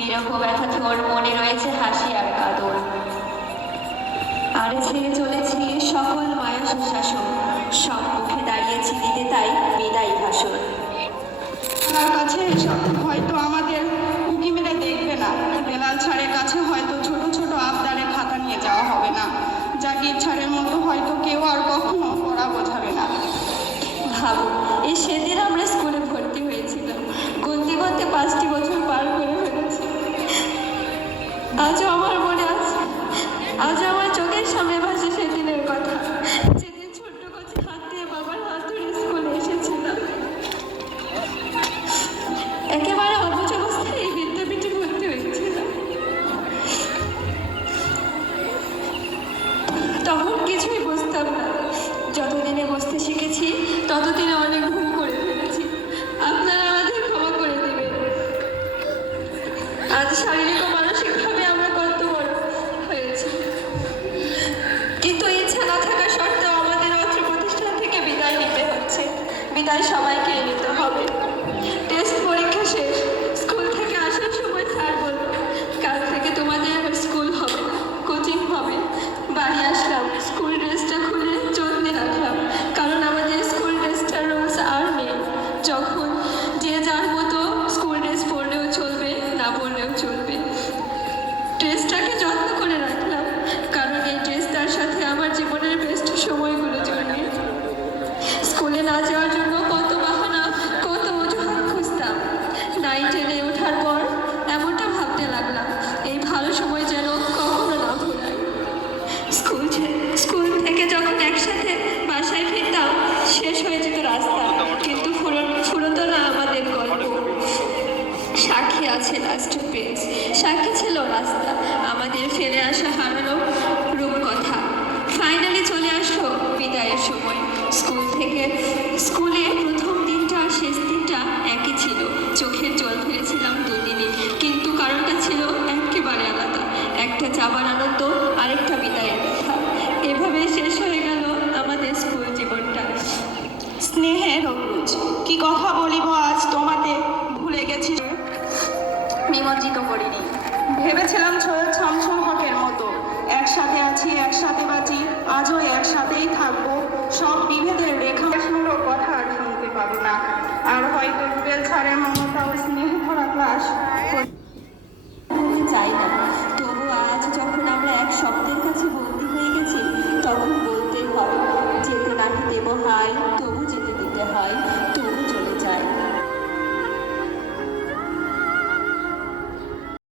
বিরহ ব্যথা তোর মনে রয়েছে হাসি আর কাঁদন। আর ছেড়ে চলেছি সকল মায়া সুশাসন, সব মুখে দাঁড়িয়েছি দিতে তাই বিদায়ী ভাষণ। তার কাছে হয়তো আমাদের উঁকি মেরে দেখবে না, বেলাল ছাড়ের কাছে হয়তো ছোট ছোট আবদারে খাতা নিয়ে যাওয়া হবে না, জাকির ছাড়ের মতো হয়তো কেউ আর কখনো পড়া বোঝাবে না। ভাবুন, এই সেদিন আমরা স্কুলে ভর্তি হয়েছিলাম, গুনতে গুনতে 5টি বছর পার করে ফেলেছি। আজও আমার মনে আছে, আজও আমার চোখের সামনে ভাসে সেদিনের কথা, যেদিন ছোট্ট কচি হাত দিয়ে বাবার হাত ধরে স্কুলে এসেছিলাম। একেবারে অবুঝ অবস্থায় এই বিদ্যাপীঠে ভর্তি হয়েছিলাম। তখন কিছুই বুঝতাম না, যতদিনে বুঝতে শিখেছি ততদিনে অনেক ভুল করে ফেলেছি। আপনারা আমাদের ক্ষমা করে দেবেন। আজ শারীরিক ও মানসিকভাবে আমরা কত বড় হয়েছি, কিন্তু ইচ্ছা না থাকা সত্ত্বেও আমাদের অত্র প্রতিষ্ঠান থেকে বিদায় নিতে হচ্ছে। বিদায় সবাইকে নিতে হবে। টেস্ট পরীক্ষা শেষ, স্কুল থেকে আসার সময় স্যার বলল, কাল থেকে তোমাদের আবার স্কুল হবে না, কোচিং হবে। বাড়ি আসলাম, স্কুল ড্রেসটা খুলে যত্নে রাখলাম, কারণ আমাদের স্কুল ড্রেসটার রুলস আর নেই। যখন যে যার মতো স্কুল ড্রেস পরলেও চলবে, না পরলেও চলবে। ড্রেসটাকে যত্ন করে রাখলাম, কারণ এই ড্রেসটার সাথে আমার জীবনের বেস্ট সময়গুলো জড়িয়ে। স্কুলে না যাওয়ার জন্য কত বাহানা, কত অজুহাত খুঁজতাম। 9-10-এ ওঠার পর এমনটা ভাবতে লাগলাম, এই ভালো সময় যেন কখনো না ভোলায়। স্কুল থেকে যখন একসাথে বাসায় ফিরতাম, শেষ হয়ে যেত রাস্তা, কিন্তু ফুরতো না আমাদের গল্প। সাক্ষী আছে লাস্ট পেজ, সাক্ষী ছিল রাস্তা, আমাদের ফেলে আসা হারানো রূপকথা। ফাইনালি চলে আসলো বিদায়ের সময়। স্কুলে প্রথম দিনটা আর শেষ দিনটা একই ছিল। চোখের জল ফেলেছিলাম দুদিনই, কিন্তু কারণটা ছিল একেবারে আলাদা। একটা যাবার আনন্দ, আরেকটা বিদায়ের ব্যথা। এভাবেই শেষ হয়ে গেল আমাদের স্কুল জীবনটা। স্নেহের অবরুজ, কি কথা বলিব আজ তোমাতে, ভুলে গেছি, নিমজ্জিত করিনি। ভেবেছিলাম সৈয়দ শামসুল হকের মতো, একসাথে আছি, একসাথে বাঁচি, আজও একসাথেই থাকবো। সব বিভেদের রেখা কথা আর শুনতে পাবো না, আর হয়তো রুবেল ছাড়ের